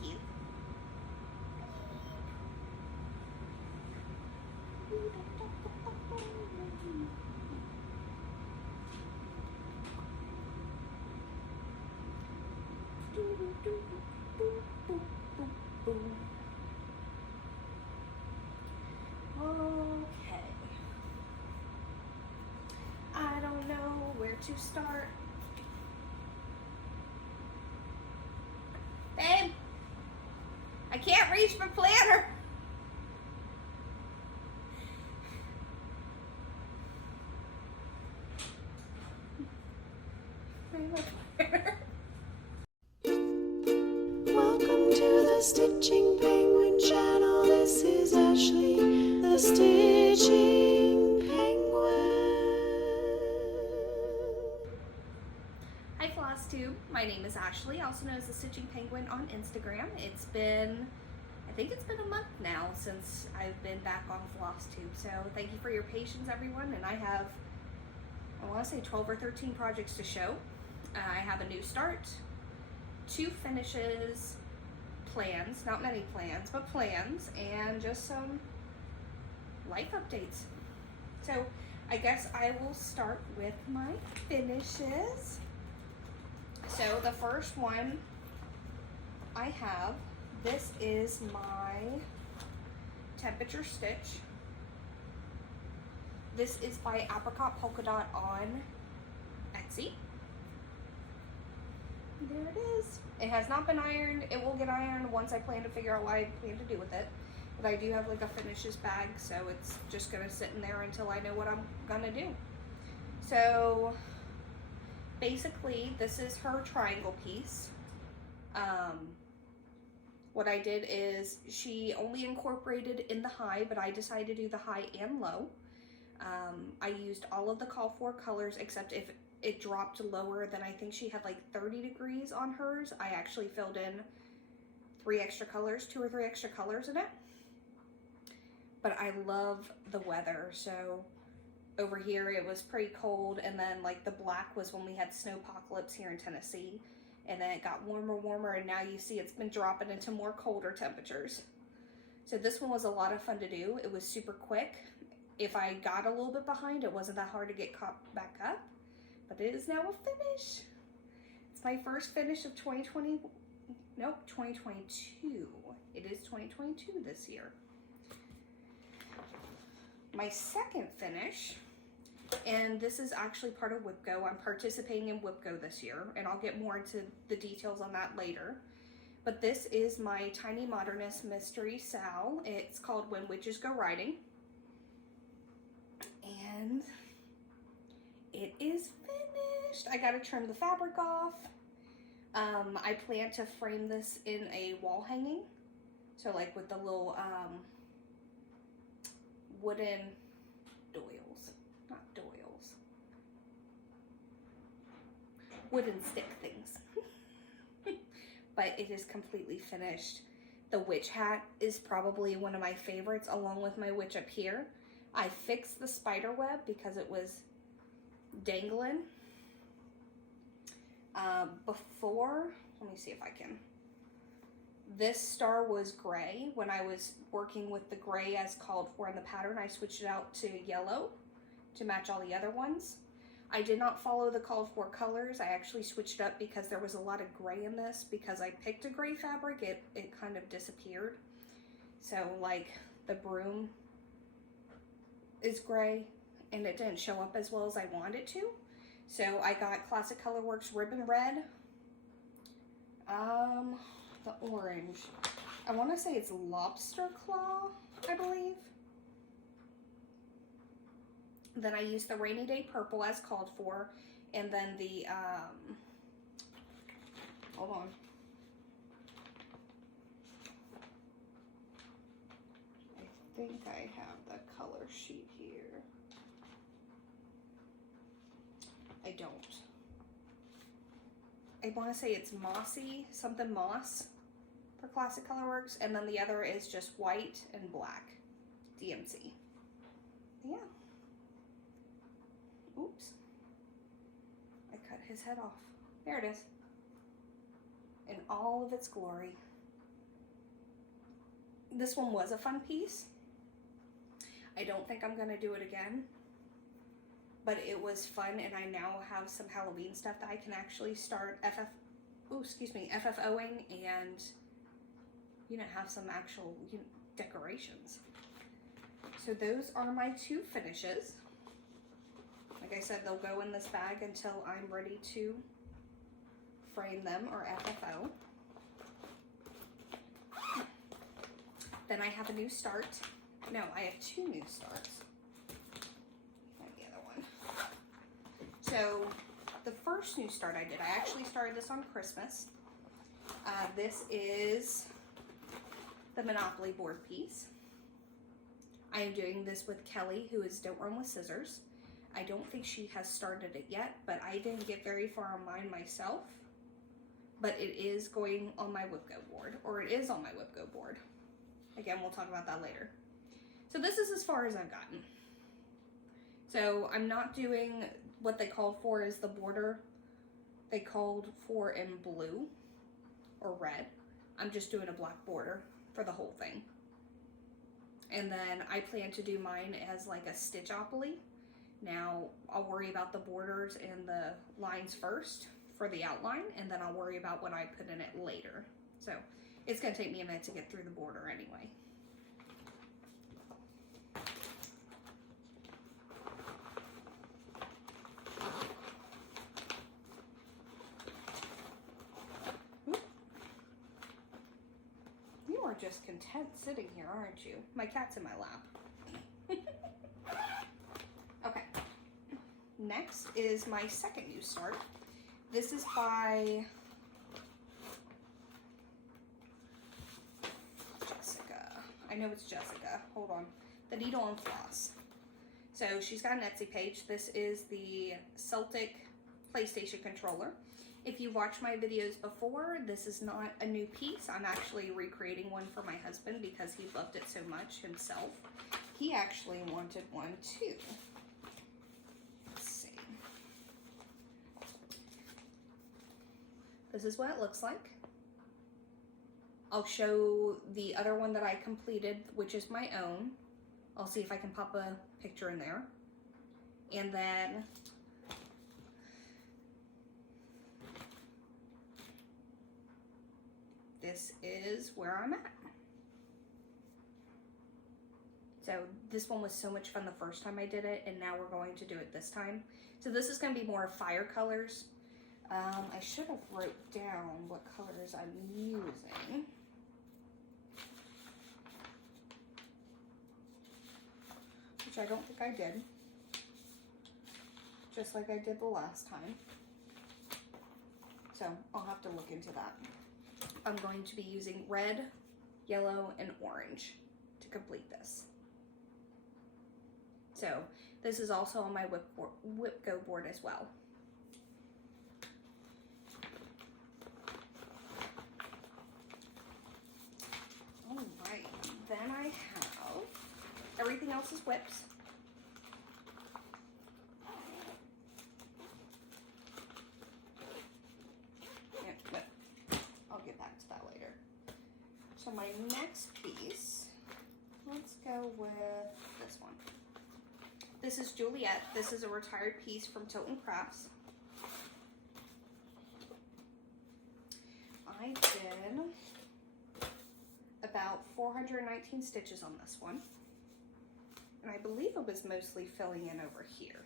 cute. Okay. I don't know where to start. Babe, I can't reach my planner. Welcome to the Stitching Penguin channel. This is Ashley, the Stitching Penguin. Hi Flosstube, my name is Ashley, also known as the Stitching Penguin on Instagram. I think it's been a month now since I've been back on Flosstube, so thank you for your patience everyone, and I have, I want to say 12 or 13 projects to show. I have a new start, 2 finishes, plans, not many plans, but plans, and just some life updates. So I guess I will start with my finishes. So the first one I have, this is my temperature stitch. This is by Apricot Polka Dot on Etsy. There it is. It has not been ironed. It will get ironed once I plan to figure out what I plan to do with it. But I do have like a finishes bag, so it's just gonna sit in there until I know what I'm gonna do. So basically this is her triangle piece. What I did is she only incorporated in the high, but I decided to do the high and low. I used all of the call for colors except if it dropped lower than, I think she had like 30 degrees on hers. I actually filled in 2 or 3 extra colors in it. But I love the weather, so over here it was pretty cold, and then like the black was when we had snowpocalypse here in Tennessee, and then it got warmer, and now you see it's been dropping into more colder temperatures. So this one was a lot of fun to do. It was super quick. If I got a little bit behind, it wasn't that hard to get caught back up, but it is now a finish. It's my first finish of 2022. It is 2022 this year. My second finish, and this is actually part of WIPGO. I'm participating in WIPGO this year, and I'll get more into the details on that later. But this is my Tiny Modernist Mystery Sal. It's called When Witches Go Riding. And it is finished. I gotta trim the fabric off. I plan to frame this in a wall hanging. So like with the little wooden doils, not doils, wooden stick things. But it is completely finished. The witch hat is probably one of my favorites, along with my witch up here. I fixed the spider web because it was dangling. Before, let me see if I can. This star was gray. When I was working with the gray as called for in the pattern, I switched it out to yellow to match all the other ones. I did not follow the called for colors. I actually switched it up because there was a lot of gray in this. Because I picked a gray fabric, it kind of disappeared. So like the broom is gray and it didn't show up as well as I wanted it to. So I got Classic Colorworks Ribbon Red. The orange. I want to say it's Lobster Claw, I believe. Then I used the Rainy Day Purple as called for, and then the, hold on. I think I have the color sheet here. I don't. I want to say it's Mossy, something moss for Classic Colorworks, and then the other is just white and black, DMC. Yeah. Oops. I cut his head off. There it is. In all of its glory. this one was a fun piece. I don't think I'm gonna do it again, but it was fun, and I now have some Halloween stuff that I can actually start FFOing and, you know, have some actual decorations. So those are my 2 finishes. Like I said, they'll go in this bag until I'm ready to frame them or FFO. Then I have a new start. No, I have 2 new starts. Find the other one. So the first new start I did, I actually started this on Christmas. This is the Monopoly board piece. I am doing this with Kelly, who is Don't Run with Scissors. I don't think she has started it yet, but I didn't get very far on mine myself. But it is going on my WhipGo board, or it is on my WhipGo board. Again, we'll talk about that later. So this is as far as I've gotten. So I'm not doing what they called for is the border. They called for in blue or red. I'm just doing a black border for the whole thing. And then I plan to do mine as like a stitchopoly. Now I'll worry about the borders and the lines first for the outline, and then I'll worry about what I put in it later. So it's gonna take me a minute to get through the border anyway. You are just content sitting here, aren't you? My cat's in my lap. Okay. Next is my second new start. This is by Jessica. I know it's Jessica. Hold on. The Needle and Floss. So she's got an Etsy page. This is the Celtic PlayStation controller. If you watched my videos before, this is not a new piece. I'm actually recreating one for my husband because he loved it so much himself. He actually wanted one too. Let's see. This is what it looks like. I'll show the other one that I completed, which is my own. I'll see if I can pop a picture in there. And then this is where I'm at. So this one was so much fun the first time I did it, and now we're going to do it this time. So this is going to be more fire colors. I should have wrote down what colors I'm using. Which I don't think I did. Just like I did the last time. So I'll have to look into that. I'm going to be using red, yellow, and orange to complete this. So this is also on my WhipGo board as well. Alright, then I have, everything else is whips. I'll get back to that later. So my next piece, let's go with this one. This is Juliet. This is a retired piece from Tilton Crafts. I did about 419 stitches on this one. And I believe it was mostly filling in over here.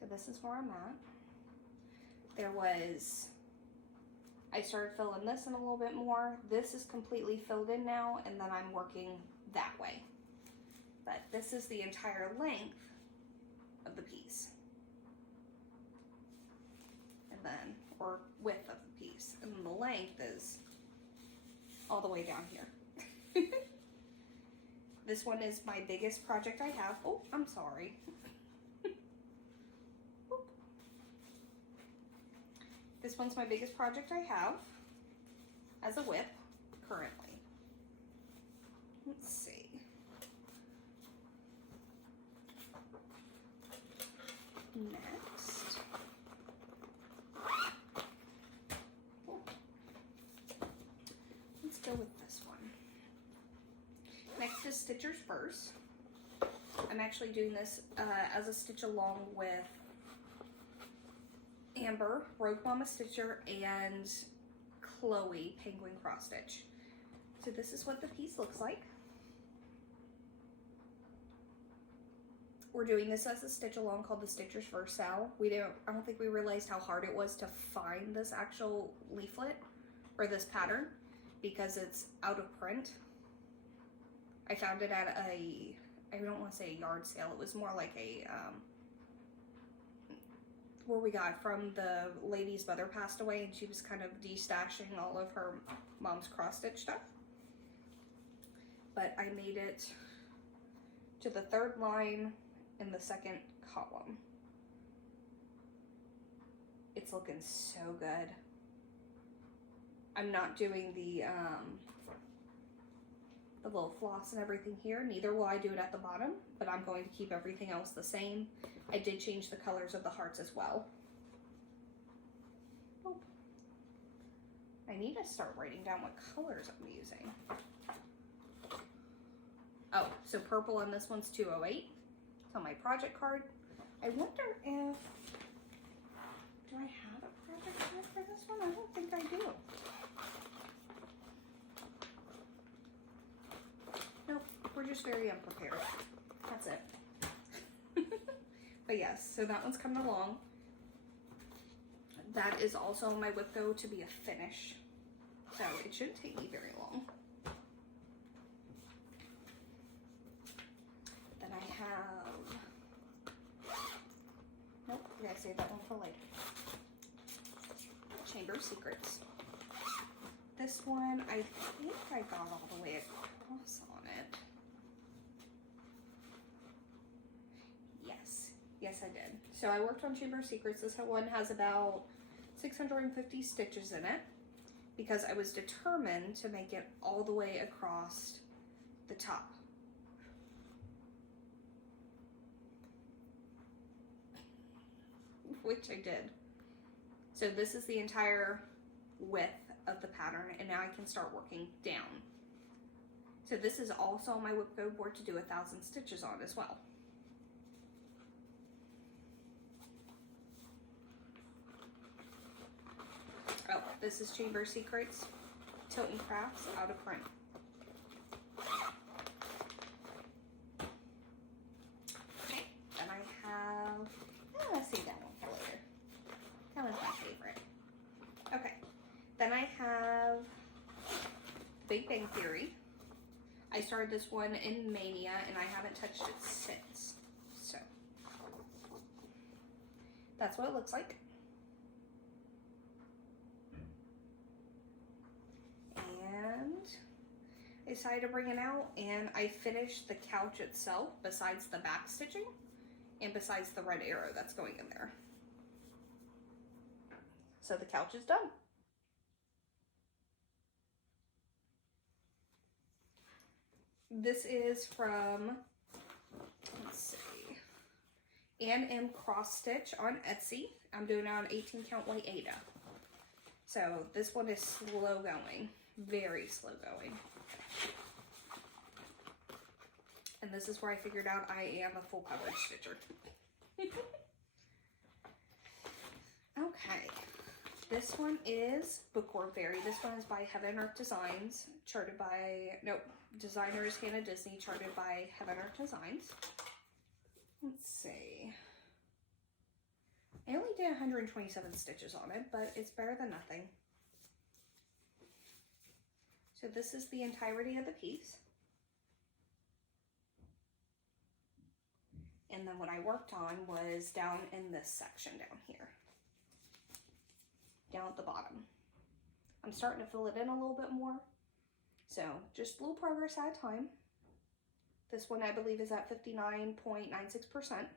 So this is where I'm at. There was, I started filling this in a little bit more. This is completely filled in now, and then I'm working that way. But this is the entire length of the piece. And then, or width of the piece. And then the length is all the way down here. This one is my biggest project I have. Oh, I'm sorry. This one's my biggest project I have as a whip currently. Let's see. Next. Stitchers first. I'm actually doing this as a stitch along with Amber, Rogue Mama Stitcher, and Chloe, Penguin Cross Stitch. So this is what the piece looks like. We're doing this as a stitch along called the Stitchers First Sal. I don't think we realized how hard it was to find this actual leaflet or this pattern because it's out of print. I found it at I don't want to say a yard sale. It was more like a, where we got from the lady's mother passed away and she was kind of destashing all of her mom's cross stitch stuff. But I made it to the 3rd line in the 2nd column. It's looking so good. I'm not doing the little floss and everything here. Neither will I do it at the bottom, but I'm going to keep everything else the same. I did change the colors of the hearts as well. Oh. I need to start writing down what colors I'm using. Oh, so purple on this one's 208. It's on my project card. I wonder if, do I have a project card for this one? I don't think I do. Nope, we're just very unprepared. That's it. But yes, so that one's coming along. That is also on my whip go to be a finish. So it shouldn't take me very long. Then I have, nope, I gotta save that one for later. Chamber of Secrets. This one, I think I got all the way across on it. Yes, I did. So I worked on Chamber of Secrets. This one has about 650 stitches in it because I was determined to make it all the way across the top. Which I did. So this is the entire width of the pattern, and now I can start working down. So this is also on my whip go board to do 1,000 stitches on as well. Oh, this is Chamber of Secrets, Tilton Crafts, out of print. Okay, then I have, let's see that one for later. That one's my favorite. Okay, then I have Big Bang Theory. I started this one in Mania and I haven't touched it since. So, that's what it looks like. And I decided to bring it out and I finished the couch itself besides the back stitching and besides the red arrow that's going in there. So the couch is done. This is from, let's see, Ann M. Cross Stitch on Etsy. I'm doing it on 18 count white Ada. So this one is slow going, very slow going. And this is where I figured out I am a full coverage stitcher. Okay, this one is Bookworm Fairy. This one is by Heaven and Earth Designs, charted by, nope, designer is Hannah Disney, charted by Heaven and Earth Designs. Let's see. I only did 127 stitches on it, but it's better than nothing. So this is the entirety of the piece. And then what I worked on was down in this section down here. Down at the bottom. I'm starting to fill it in a little bit more. So just a little progress at a time. This one I believe is at 59.96%.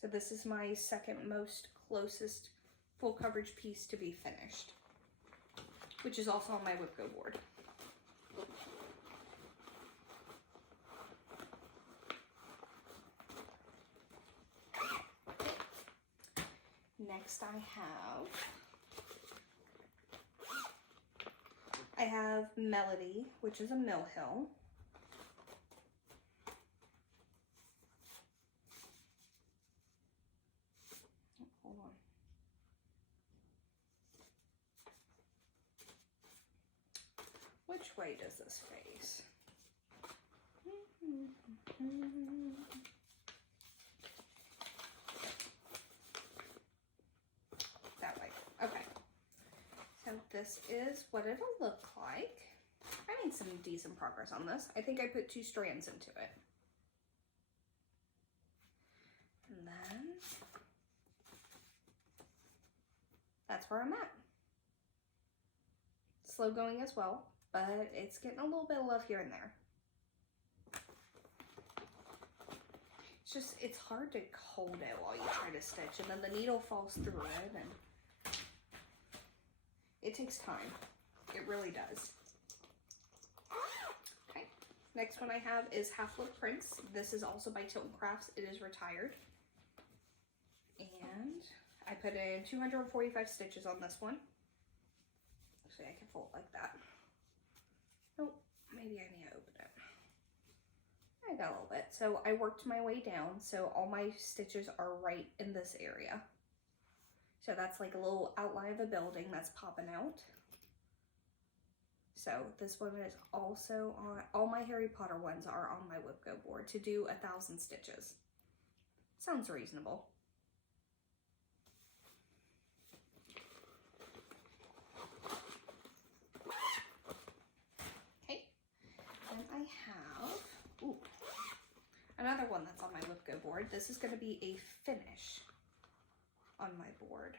So this is my second most closest full coverage piece to be finished, which is also on my whip go board. Next I I have Melody, which is a mill hill. Hold on. Which way does this face? That way. Okay. So this is what it'll look like. I made some decent progress on this. I think I put 2 strands into it. And then that's where I'm at. Slow going as well, but it's getting a little bit of love here and there. It's hard to hold it while you try to stitch, and then the needle falls through it, and it takes time. It really does. Okay, next one I have is Half Look Prince. This is also by Tilton Crafts. It is retired. And I put in 245 stitches on this one. Actually, I can fold it like that. Nope, maybe I need to open it. I got a little bit. So I worked my way down, so all my stitches are right in this area. So that's like a little outline of a building that's popping out. So this one is also on, all my Harry Potter ones are on my whip go board to do 1,000 stitches. Sounds reasonable. Okay, then I have, ooh, another one that's on my whip go board. This is going to be a finish on my board.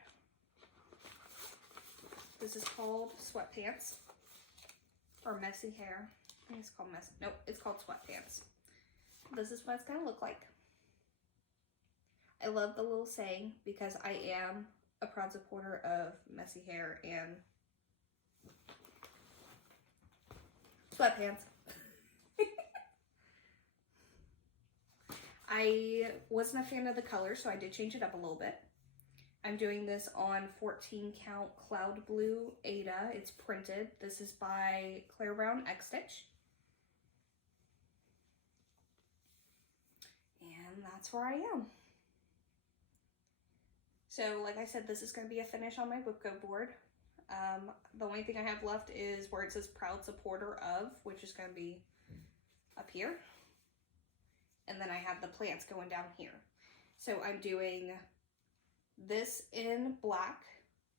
This is called Sweatpants, or Messy Hair. I think it's called Messy, nope, it's called Sweatpants. This is what it's gonna look like. I love the little saying because I am a proud supporter of messy hair and sweatpants. I wasn't a fan of the color, so I did change it up a little bit. I'm doing this on 14 count Cloud Blue Ada. It's printed. This is by Claire Brown X Stitch. And that's where I am. So like I said, this is going to be a finish on my whip go board. The only thing I have left is where it says proud supporter of, which is going to be up here. And then I have the plants going down here. So I'm doing this in black,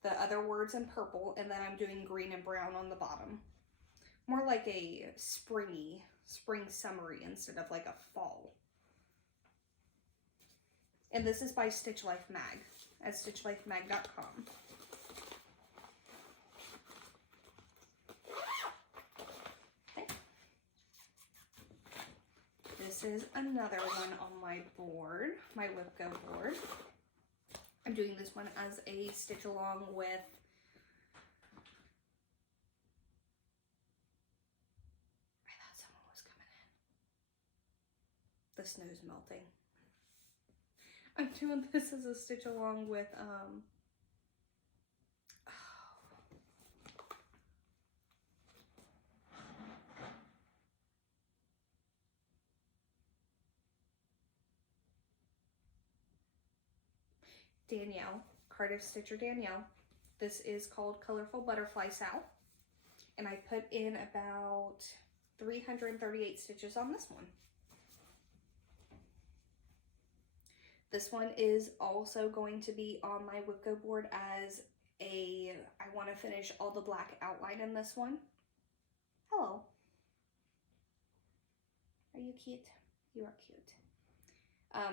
the other words in purple, and then I'm doing green and brown on the bottom. More like a spring summery instead of like a fall. And this is by Stitch Life Mag at stitchlifemag.com. Okay. This is another one on my board, my whip go board. I'm doing this one as a stitch along with I thought someone was coming in. The snow's melting. I'm doing this as a stitch along with Danielle, Cardiff Stitcher Danielle. This is called Colorful Butterfly Sal. And I put in about 338 stitches on this one. This one is also going to be on my whip go board as a, I want to finish all the black outline in this one. Hello. Are you cute? You are cute.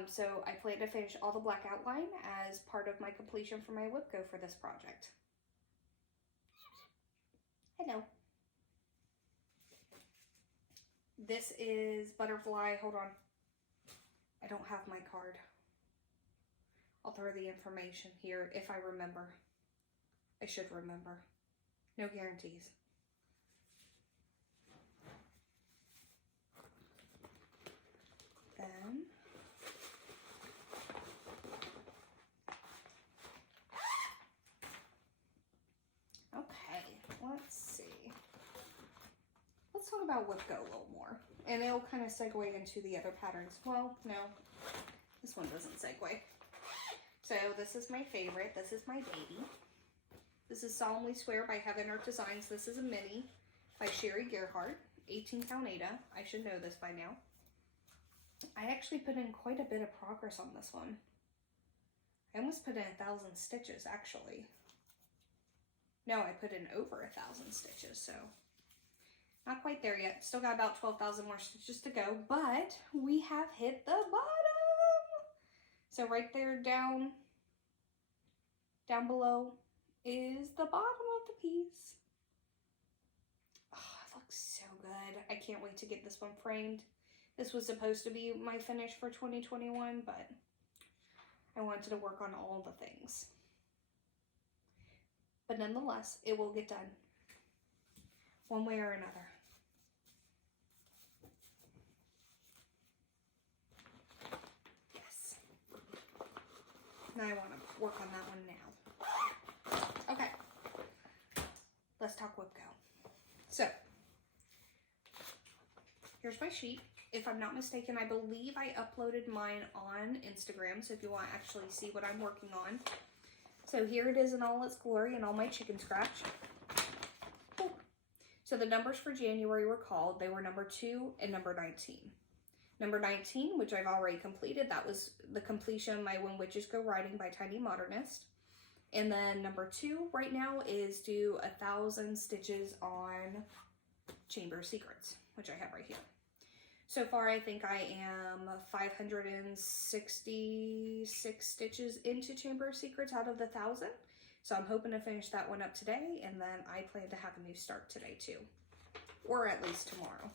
So I plan to finish all the black outline as part of my completion for my whip go for this project. Hello. This is Butterfly, hold on. I don't have my card. I'll throw the information here if I remember. I should remember. No guarantees. Then okay, let's see. about Whipco a little more. And it'll kind of segue into the other patterns. Well, no, this one doesn't segue. So this is my favorite. This is my baby. This is Solemnly Swear by Heaven Art Designs. This is a mini by Sherry Gerhardt, 18 count Ada. I should know this by now. I actually put in quite a bit of progress on this one. I almost put in 1,000 stitches, actually. No, I put in over 1,000 stitches, so not quite there yet. Still got about 12,000 more stitches to go, but we have hit the bottom. So right there down below is the bottom of the piece. Oh, it looks so good. I can't wait to get this one framed. This was supposed to be my finish for 2021, but I wanted to work on all the things. But nonetheless, it will get done one way or another. Yes. Now I want to work on that one now. Okay. Let's talk Whipco. So, here's my sheet. If I'm not mistaken, I believe I uploaded mine on Instagram, so if you want to actually see what I'm working on. So here it is in all its glory and all my chicken scratch. Oh. So the numbers for January were called. They were number 2 and number 19. Number 19, which I've already completed, that was the completion of my When Witches Go Riding by Tiny Modernist. And then number 2 right now is do 1,000 stitches on Chamber of Secrets, which I have right here. So far, I think I am 566 stitches into Chamber of Secrets out of the 1,000. So I'm hoping to finish that one up today, and then I plan to have a new start today too. Or at least tomorrow.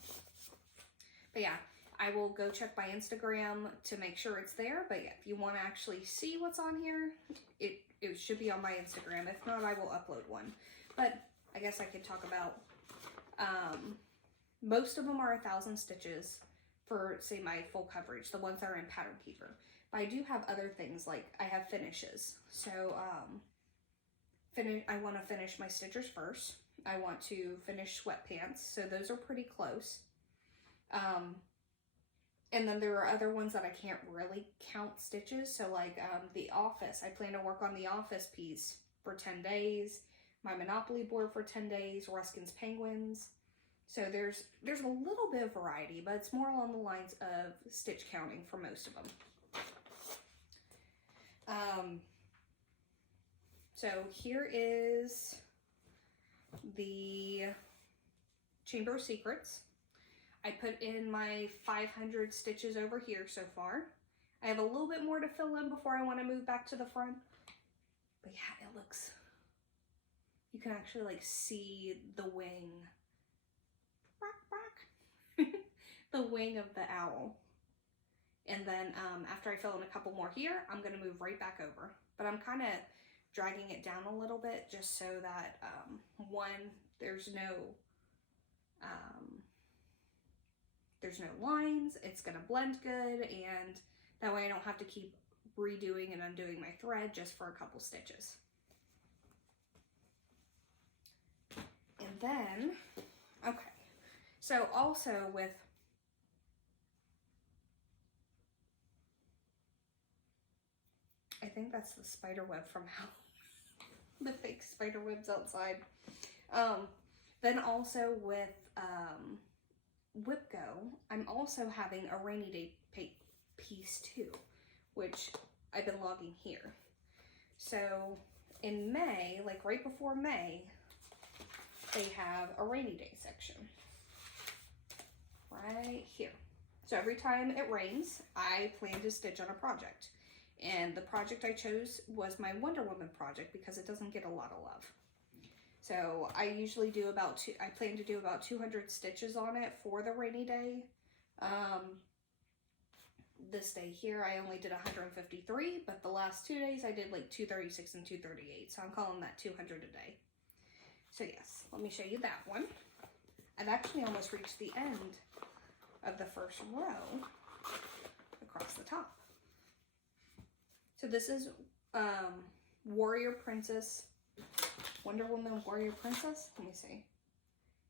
But yeah, I will go check my Instagram to make sure it's there. But yeah, if you want to actually see what's on here, it should be on my Instagram. If not, I will upload one. But I guess I could talk about... most of them are 1,000 stitches for, say, my full coverage, the ones that are in Pattern Keeper. But I do have other things, like I have finishes. So, I want to finish my stitchers first. I want to finish sweatpants, so those are pretty close. And then there are other ones that I can't really count stitches. So, like The Office, I plan to work on The Office piece for 10 days. My Monopoly board for 10 days. Ruskin's Penguins. So there's a little bit of variety, but it's more along the lines of stitch counting for most of them. So here is the Chamber of Secrets. I put in my 500 stitches over here so far. I have a little bit more to fill in before I want to move back to the front. But yeah, it looks... You can actually like see the wing. The wing of the owl. And then after I fill in a couple more here, I'm going to move right back over. But I'm kind of dragging it down a little bit just so that, one, there's no lines. It's going to blend good, and that way I don't have to keep redoing and undoing my thread just for a couple stitches. And then, okay, so also with I think that's the spider web from Halloween. The fake spider webs outside. Then also with Whipco, I'm also having a rainy day piece too, which I've been logging here. So in May, like right before May, they have a rainy day section right here. So every time it rains, I plan to stitch on a project. And the project I chose was my Wonder Woman project because it doesn't get a lot of love. So I usually do I plan to do about 200 stitches on it for the rainy day. This day here, I only did 153, but the last 2 days I did like 236 and 238. So I'm calling that 200 a day. So yes, let me show you that one. I've actually almost reached the end of the first row across the top. So this is Warrior Princess, Wonder Woman Warrior Princess. Let me see.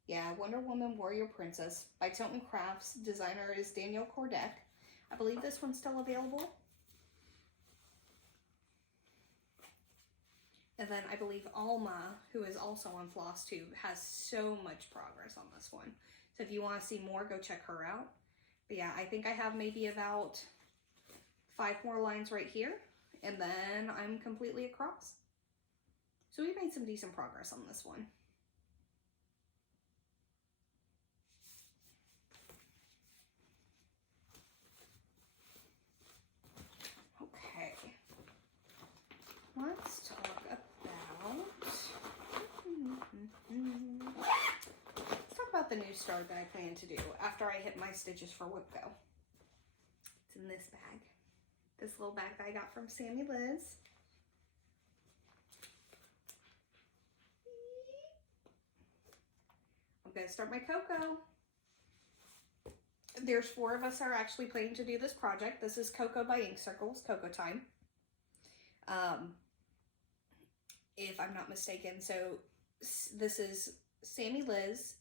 Yeah, Wonder Woman Warrior Princess by Tilton Crafts. Designer is Daniel Kordek. I believe this one's still available. And then I believe Alma, who is also on Flosstube, has so much progress on this one. So if you want to see more, go check her out. But yeah, I think I have maybe about 5 more lines right here, and then I'm completely across. So we made some decent progress on this one. Okay, let's talk about the new start that I plan to do after I hit my stitches for Whipco. It's in this bag. This little bag that I got from Sammy Liz. I'm going to start my Coco. There's 4 of us that are actually planning to do this project. This is Coco by Ink Circles, Coco Time. If I'm not mistaken. So this is Sammy Liz,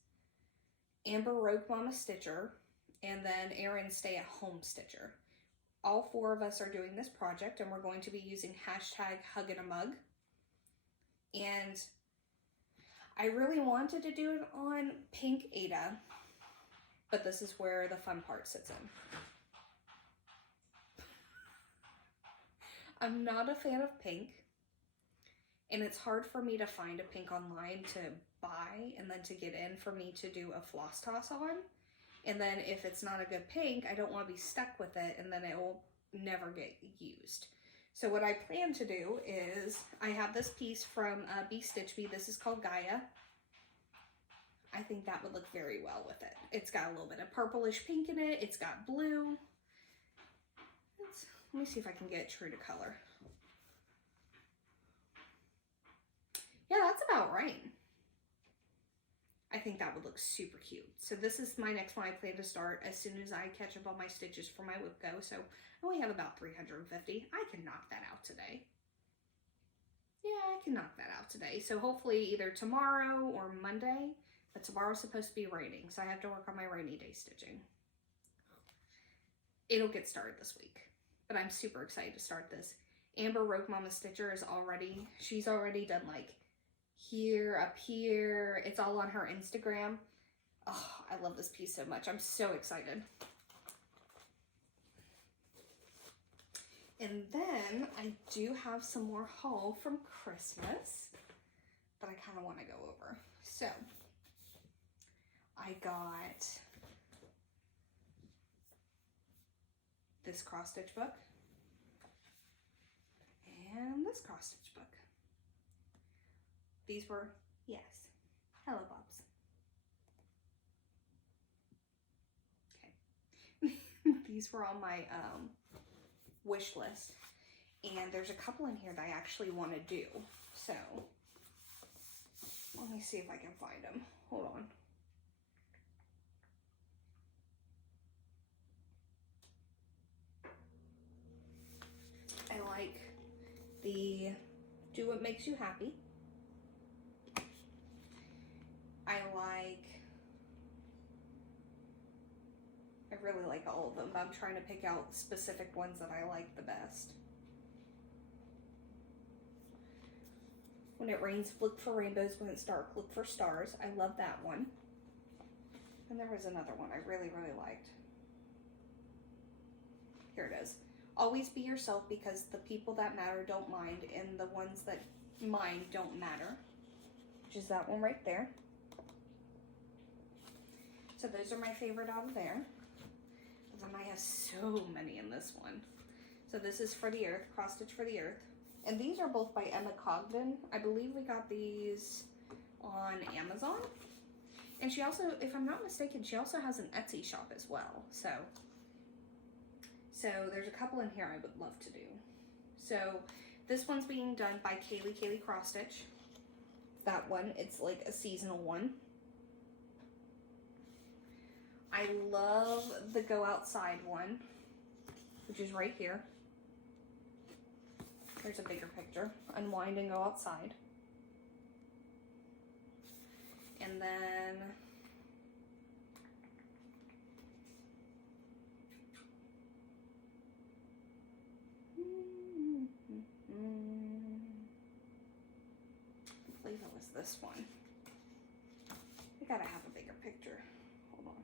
Amber Rogue Mama Stitcher, and then Erin Stay at Home Stitcher. All 4 of us are doing this project, and we're going to be using hashtag #HugInAMug. And I really wanted to do it on Pink Ada, but this is where the fun part sits in. I'm not a fan of pink, and it's hard for me to find a pink online to buy and then to get in for me to do a floss toss on. And then if it's not a good pink, I don't want to be stuck with it, and then it will never get used. So what I plan to do is, I have this piece from Be Stitch Me. This is called Gaia. I think that would look very well with it. It's got a little bit of purplish pink in it. It's got blue. Let me see if I can get it true to color. Yeah, that's about right. I think that would look super cute. So this is my next one I plan to start as soon as I catch up on my stitches for my Whipco. So I only have about 350. I can knock that out today. Yeah, I can knock that out today. So hopefully either tomorrow or Monday, but tomorrow's supposed to be raining, so I have to work on my rainy day stitching. It'll get started this week, but I'm super excited to start this. Amber Rogue Mama Stitcher is already, she's already done like here, up here. It's all on her Instagram. Oh, I love this piece so much. I'm so excited. And then I do have some more haul from Christmas that I kind of want to go over. So I got this cross stitch book and this cross stitch book. These were, yes, Hello Bobs. Okay. These were on my wish list, and there's a couple in here that I actually want to do. So let me see if I can find them. Hold on. I like the Do What Makes You Happy. I really like all of them, but I'm trying to pick out specific ones that I like the best. When It Rains, Look for Rainbows. When It's Dark, Look for Stars. I love that one. And there was another one I really, really liked. Here it is. Always be yourself, because the people that matter don't mind, and the ones that mind don't matter. Which is that one right there. So those are my favorite out of there. But then I have so many in this one. So this is For the Earth, Cross Stitch for the Earth. And these are both by Emma Cogden. I believe we got these on Amazon. And she also, if I'm not mistaken, she also has an Etsy shop as well. So there's a couple in here I would love to do. So this one's being done by Kaylee Cross Stitch. That one, it's like a seasonal one. I love the Go Outside one, which is right here. There's a bigger picture. Unwind and Go Outside. And then this one. I gotta have a bigger picture. Hold on.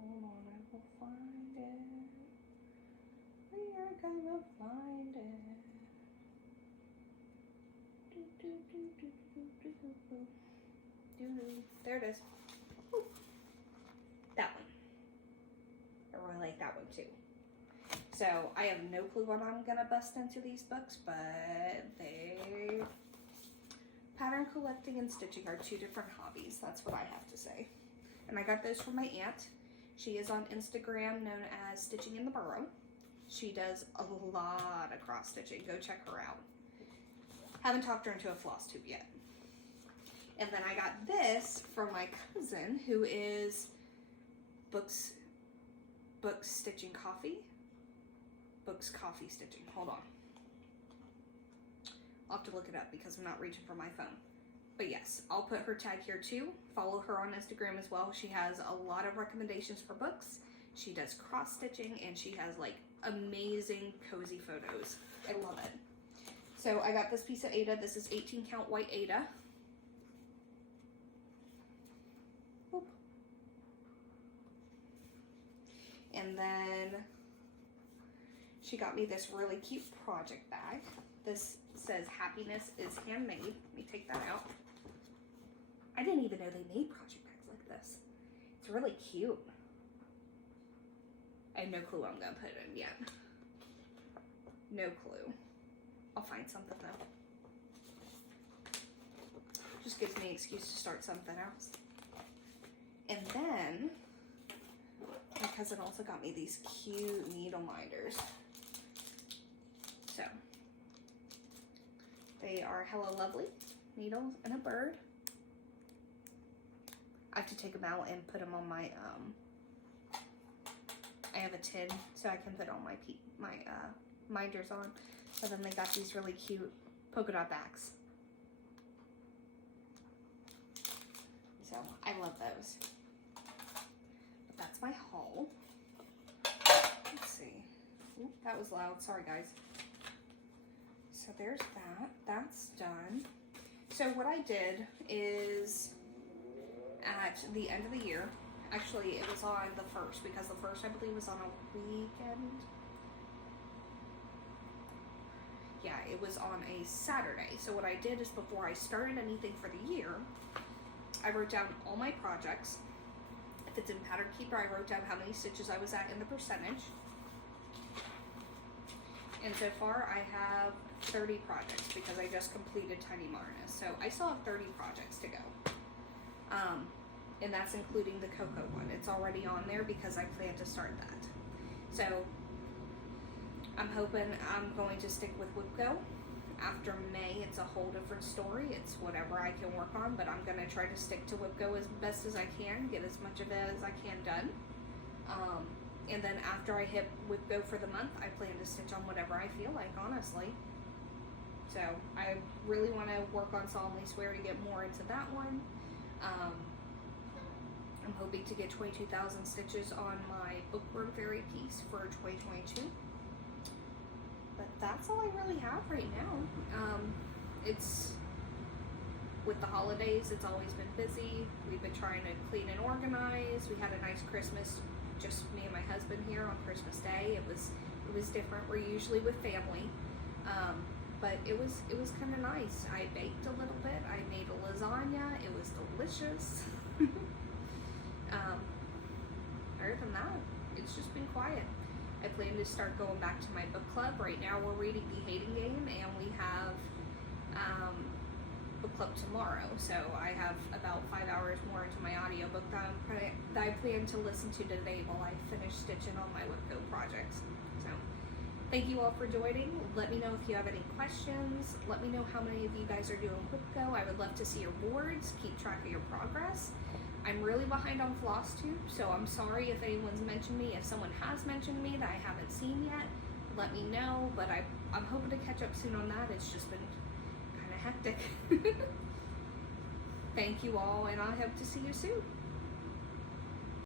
Hold on, I will find it. We are gonna find it. There it is. Woo. That one. I really like that one too. So I have no clue what I'm gonna bust into these books, but pattern collecting and stitching are two different hobbies. That's what I have to say. And I got those from my aunt. She is on Instagram known as Stitching in the Burrow. She does a lot of cross stitching. Go check her out. Haven't talked her into a Flosstube yet. And then I got this from my cousin, who is Books Stitching Coffee. Books Coffee Stitching. Hold on. I'll have to look it up because I'm not reaching for my phone. But yes, I'll put her tag here too. Follow her on Instagram as well. She has a lot of recommendations for books. She does cross stitching and she has like amazing cozy photos. I love it. So I got this piece of Aida. This is 18 count white Aida. Boop. And then she got me this really cute project bag. This says happiness is handmade. Let me take that out. I didn't even know they made project bags like this. It's really cute. I have no clue what I'm gonna put in yet. No clue. I'll find something though. Just gives me an excuse to start something else. And then my cousin also got me these cute needle minders. So they are Hello Lovely needles and a bird. I have to take them out and put them on my I have a tin so I can put all my minders on. And then they got these really cute polka dot backs. So I love those. But that's my haul. Let's see. Ooh, that was loud. Sorry guys. So there's that. That's done. So what I did is at the end of the year, actually it was on the 1st because the 1st I believe was on a weekend. Yeah, it was on a Saturday. So what I did is before I started anything for the year, I wrote down all my projects. If it's in Pattern Keeper, I wrote down how many stitches I was at in the percentage. And so far I have 30 projects because I just completed Tiny Martinus. So I still have 30 projects to go. And that's including the Cocoa one. It's already on there because I plan to start that. So I'm hoping I'm going to stick with WIPGO. After May, it's a whole different story. It's whatever I can work on, but I'm going to try to stick to WIPGO as best as I can, get as much of it as I can done. And then after I hit WIPGO for the month, I plan to stitch on whatever I feel like, honestly. So I really want to work on Solemnly Swear to get more into that one. I'm hoping to get 22,000 stitches on my Bookworm Fairy piece for 2022. But that's all I really have right now. It's with the holidays, it's always been busy. We've been trying to clean and organize. We had a nice Christmas, just me and my husband here on Christmas Day. It was different. We're usually with family, but it was kind of nice. I baked a little bit. I made a lasagna. It was delicious. Other than that, it's just been quiet. I plan to start going back to my book club. Right now we're reading The Hating Game, and we have book club tomorrow. So I have about 5 hours more into my audiobook that I plan to listen to today while I finish stitching on my WIPGO projects. So thank you all for joining. Let me know if you have any questions. Let me know how many of you guys are doing WIPGO. I would love to see your boards, keep track of your progress. I'm really behind on Flosstube, so I'm sorry if anyone's mentioned me. If someone has mentioned me that I haven't seen yet, let me know, but I'm hoping to catch up soon on that. It's just been kind of hectic. Thank you all, and I hope to see you soon.